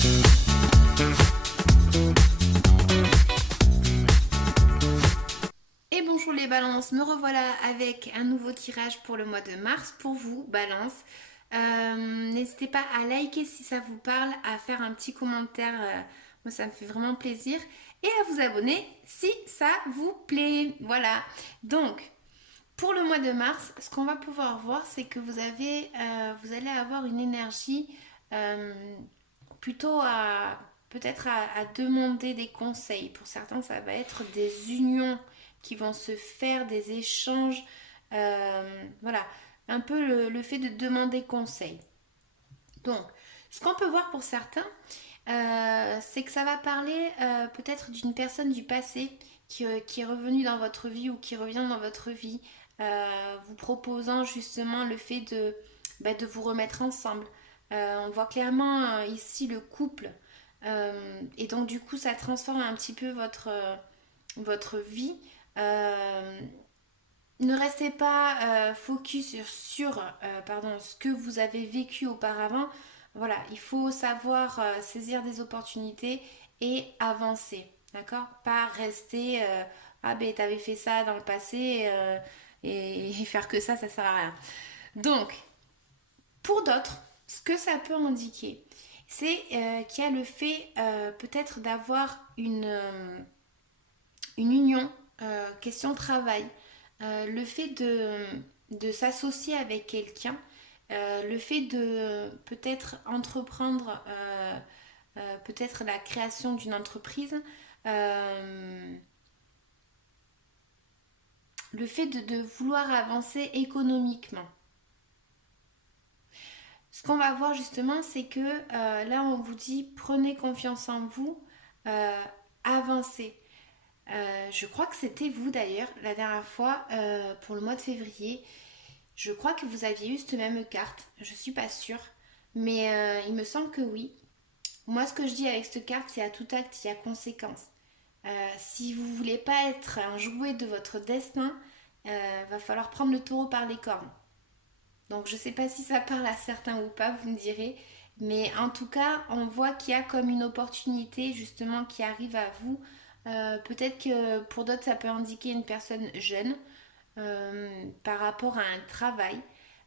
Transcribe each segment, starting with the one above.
Et bonjour les balances, me revoilà avec un nouveau tirage pour le mois de mars pour vous, balance. N'hésitez pas à liker si ça vous parle, à faire un petit commentaire, moi ça me fait vraiment plaisir, et à vous abonner si ça vous plaît. Voilà, donc pour le mois de mars, ce qu'on va pouvoir voir, c'est que vous allez avoir une énergie euh, plutôt à peut-être à demander des conseils. Pour certains, ça va être des unions qui vont se faire, des échanges. Voilà, un peu le fait de demander conseil. Donc, ce qu'on peut voir pour certains, c'est que ça va parler peut-être d'une personne du passé qui est revenue dans votre vie ou qui revient dans votre vie, vous proposant justement le fait de vous remettre ensemble. On voit clairement ici le couple. Et donc du coup, ça transforme un petit peu votre vie. Euh, Ne restez pas focus sur ce que vous avez vécu auparavant. Voilà, il faut savoir saisir des opportunités et avancer. D'accord? Pas rester ah ben t'avais fait ça dans le passé et faire que ça sert à rien. Donc, pour d'autres, ce que ça peut indiquer, c'est qu'il y a le fait peut-être d'avoir une union, question travail, le fait de s'associer avec quelqu'un, le fait de peut-être entreprendre peut-être la création d'une entreprise, euh, le fait de vouloir avancer économiquement. Ce qu'on va voir justement, c'est que là, on vous dit prenez confiance en vous, euh, avancez. Je crois que c'était vous d'ailleurs la dernière fois pour le mois de février. Je crois que vous aviez eu cette même carte. Je suis pas sûre, mais il me semble que oui. Moi, ce que je dis avec cette carte, c'est à tout acte, il y a conséquence. Si vous voulez pas être un jouet de votre destin, va falloir prendre le taureau par les cornes. Donc je sais pas si ça parle à certains ou pas, vous me direz. Mais en tout cas, on voit qu'il y a comme une opportunité justement qui arrive à vous. Peut-être que pour d'autres, ça peut indiquer une personne jeune par rapport à un travail.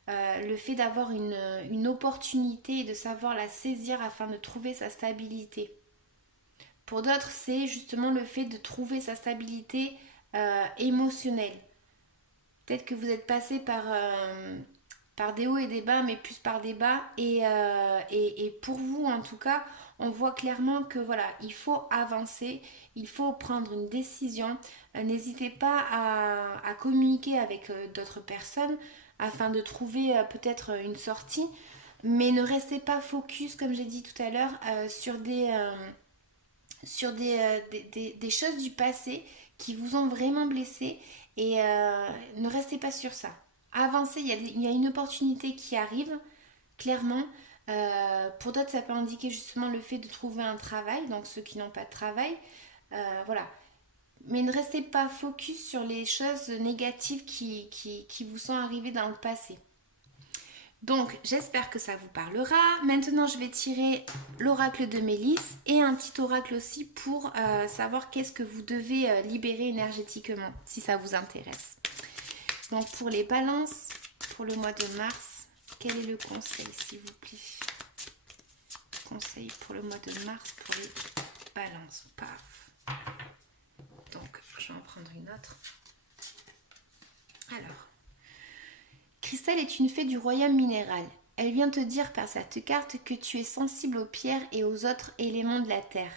Le fait d'avoir une opportunité et de savoir la saisir afin de trouver sa stabilité. Pour d'autres, c'est justement le fait de trouver sa stabilité émotionnelle. Peut-être que vous êtes passé par des hauts et des bas, mais plus par des bas. Et pour vous, en tout cas, on voit clairement que voilà, il faut avancer, il faut prendre une décision. N'hésitez pas à communiquer avec d'autres personnes afin de trouver peut-être une sortie. Mais ne restez pas focus, comme j'ai dit tout à l'heure, sur des choses du passé qui vous ont vraiment blessé et ne restez pas sur ça. Avancez, il y a une opportunité qui arrive, clairement. Pour d'autres, ça peut indiquer justement le fait de trouver un travail, donc ceux qui n'ont pas de travail. Voilà. Mais ne restez pas focus sur les choses négatives qui vous sont arrivées dans le passé. Donc, j'espère que ça vous parlera. Maintenant, je vais tirer l'oracle de Mélisse et un petit oracle aussi pour savoir qu'est-ce que vous devez libérer énergétiquement, si ça vous intéresse. Donc, pour les balances, pour le mois de mars, quel est le conseil, s'il vous plaît? Conseil pour le mois de mars pour les balances. Paf. Donc, je vais en prendre une autre. Alors. Cristal est une fée du royaume minéral. Elle vient te dire par cette carte que tu es sensible aux pierres et aux autres éléments de la terre.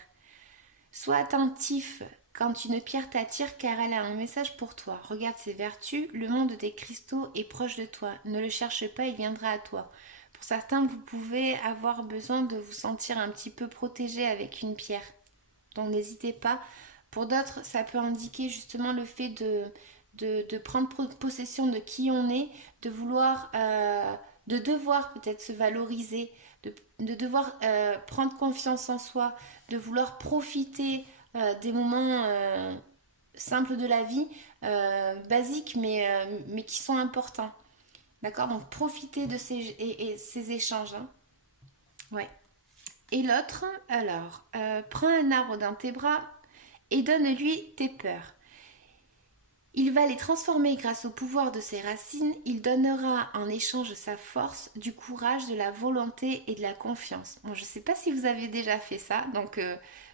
Sois attentif quand une pierre t'attire car elle a un message pour toi. Regarde ses vertus, le monde des cristaux est proche de toi. Ne le cherche pas, il viendra à toi. Pour certains, vous pouvez avoir besoin de vous sentir un petit peu protégé avec une pierre. Donc n'hésitez pas. Pour d'autres, ça peut indiquer justement le fait de prendre possession de qui on est, de vouloir, de devoir peut-être se valoriser, de devoir prendre confiance en soi, de vouloir profiter des moments simples de la vie, basiques mais qui sont importants. D'accord? Donc profitez de ces échanges. Hein. Ouais. Et l'autre, alors, prends un arbre dans tes bras et donne-lui tes peurs. Il va les transformer grâce au pouvoir de ses racines. Il donnera en échange sa force, du courage, de la volonté et de la confiance. Bon, je ne sais pas si vous avez déjà fait ça, donc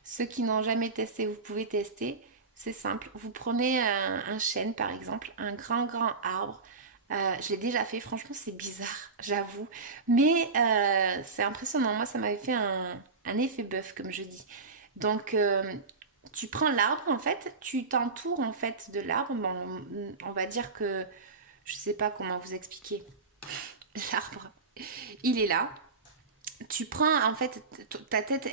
ceux qui n'ont jamais testé, vous pouvez tester. C'est simple. Vous prenez un chêne par exemple, un grand arbre. Je l'ai déjà fait, franchement c'est bizarre, j'avoue. Mais c'est impressionnant. Moi ça m'avait fait un effet bœuf comme je dis. Donc tu prends l'arbre en fait, tu t'entoures en fait de l'arbre. Bon, on va dire que je sais pas comment vous expliquer. L'arbre, il est là. Tu prends en fait ta tête,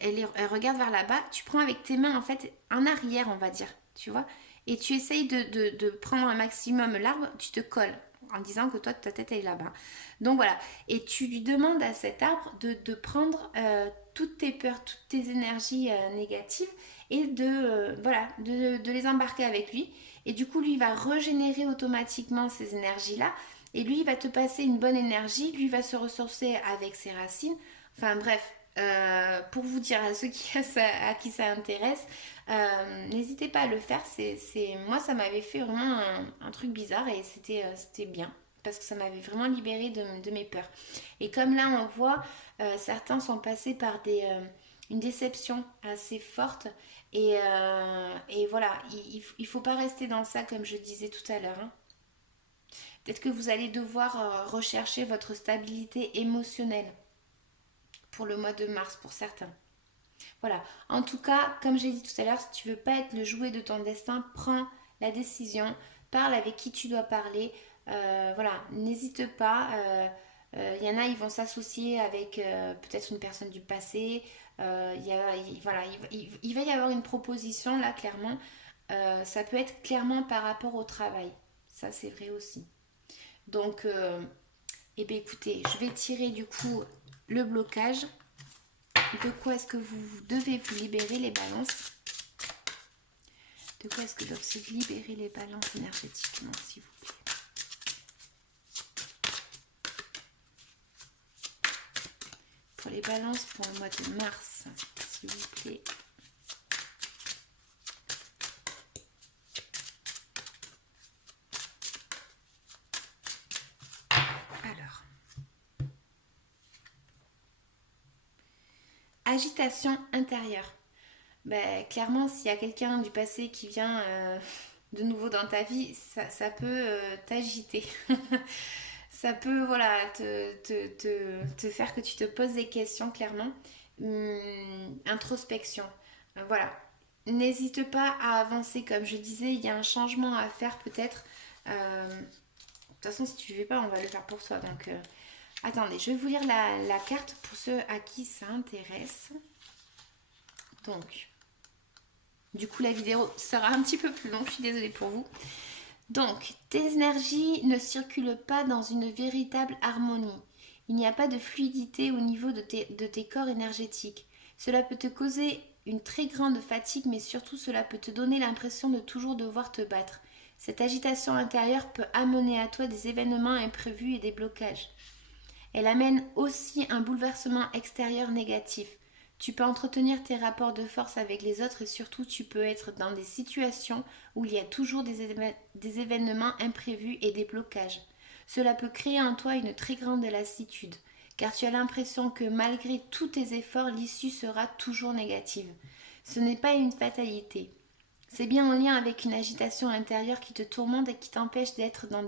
elle regarde vers là-bas. Tu prends avec tes mains en fait en arrière, on va dire, tu vois. Et tu essayes de prendre un maximum l'arbre. Tu te colles en disant que toi ta tête est là-bas. Donc voilà. Et tu lui demandes à cet arbre de prendre toutes tes peurs, toutes tes énergies négatives et voilà, de les embarquer avec lui. Et du coup, lui, il va régénérer automatiquement ces énergies-là. Et lui, il va te passer une bonne énergie. Lui, il va se ressourcer avec ses racines. Enfin bref, pour vous dire à ceux à qui ça intéresse, n'hésitez pas à le faire. Moi, ça m'avait fait vraiment un truc bizarre et c'était bien. Parce que ça m'avait vraiment libérée de mes peurs. Et comme là, on voit, certains sont passés par une déception assez forte. Et voilà, il faut pas rester dans ça comme je disais tout à l'heure, hein. Peut-être que vous allez devoir rechercher votre stabilité émotionnelle pour le mois de mars pour certains. Voilà. En tout cas, comme j'ai dit tout à l'heure, si tu veux pas être le jouet de ton destin, prends la décision, parle avec qui tu dois parler. Voilà, n'hésite pas. Il y en a, ils vont s'associer avec peut-être une personne du passé. Voilà, il va y avoir une proposition là, clairement. Ça peut être clairement par rapport au travail. Ça, c'est vrai aussi. Donc, eh bien, écoutez, je vais tirer du coup le blocage. De quoi est-ce que vous devez vous libérer les balances? De quoi est-ce que doivent se libérer les balances énergétiquement, s'il vous plaît? Pour les balances pour le mois de mars, s'il vous plaît. Alors, agitation intérieure. Ben, clairement, s'il y a quelqu'un du passé qui vient de nouveau dans ta vie, ça peut t'agiter. Ça peut voilà, te faire que tu te poses des questions, clairement. Introspection. Voilà. N'hésite pas à avancer. Comme je disais, il y a un changement à faire peut-être. De toute façon, si tu ne le fais pas, on va le faire pour toi. Donc, attendez, je vais vous lire la carte pour ceux à qui ça intéresse. Donc, du coup, la vidéo sera un petit peu plus longue. Je suis désolée pour vous. Donc, tes énergies ne circulent pas dans une véritable harmonie. Il n'y a pas de fluidité au niveau de tes corps énergétiques. Cela peut te causer une très grande fatigue, mais surtout cela peut te donner l'impression de toujours devoir te battre. Cette agitation intérieure peut amener à toi des événements imprévus et des blocages. Elle amène aussi un bouleversement extérieur négatif. Tu peux entretenir tes rapports de force avec les autres et surtout tu peux être dans des situations où il y a toujours des événements imprévus et des blocages. Cela peut créer en toi une très grande lassitude, car tu as l'impression que malgré tous tes efforts, l'issue sera toujours négative. Ce n'est pas une fatalité. C'est bien en lien avec une agitation intérieure qui te tourmente et qui t'empêche d'être dans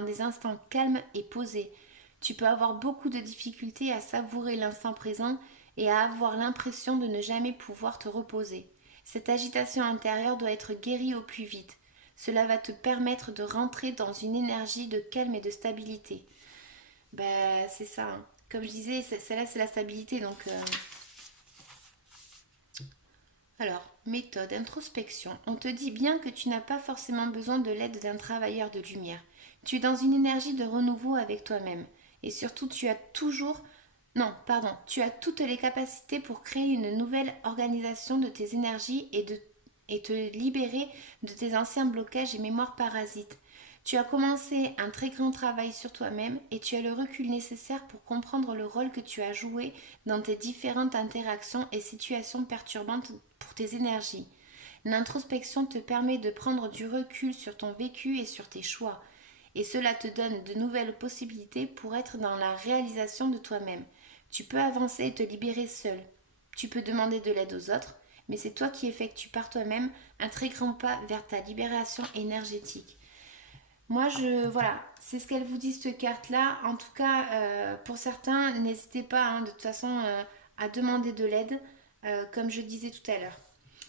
des instants calmes et posés. Tu peux avoir beaucoup de difficultés à savourer l'instant présent et à avoir l'impression de ne jamais pouvoir te reposer. Cette agitation intérieure doit être guérie au plus vite. Cela va te permettre de rentrer dans une énergie de calme et de stabilité. C'est ça, hein. Comme je disais, celle-là c'est la stabilité. Donc, alors, méthode, introspection. On te dit bien que tu n'as pas forcément besoin de l'aide d'un travailleur de lumière. Tu es dans une énergie de renouveau avec toi-même. Et surtout, tu as toujours... Non, pardon, tu as toutes les capacités pour créer une nouvelle organisation de tes énergies et te libérer de tes anciens blocages et mémoires parasites. Tu as commencé un très grand travail sur toi-même et tu as le recul nécessaire pour comprendre le rôle que tu as joué dans tes différentes interactions et situations perturbantes pour tes énergies. L'introspection te permet de prendre du recul sur ton vécu et sur tes choix. Et cela te donne de nouvelles possibilités pour être dans la réalisation de toi-même. Tu peux avancer et te libérer seul. Tu peux demander de l'aide aux autres, mais c'est toi qui effectues par toi-même un très grand pas vers ta libération énergétique. Moi, voilà, c'est ce qu'elle vous dit, cette carte-là. En tout cas, pour certains, n'hésitez pas, hein, de toute façon, à demander de l'aide, comme je disais tout à l'heure.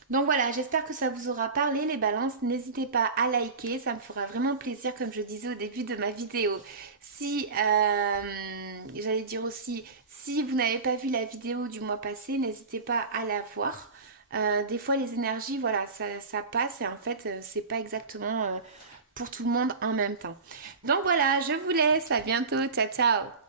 Donc voilà, j'espère que ça vous aura parlé, les balances. N'hésitez pas à liker, ça me fera vraiment plaisir, comme je disais au début de ma vidéo. Si, j'allais dire aussi, si vous n'avez pas vu la vidéo du mois passé, n'hésitez pas à la voir. Des fois, les énergies, voilà, ça passe et en fait, c'est pas exactement pour tout le monde en même temps. Donc voilà, je vous laisse, à bientôt, ciao ciao.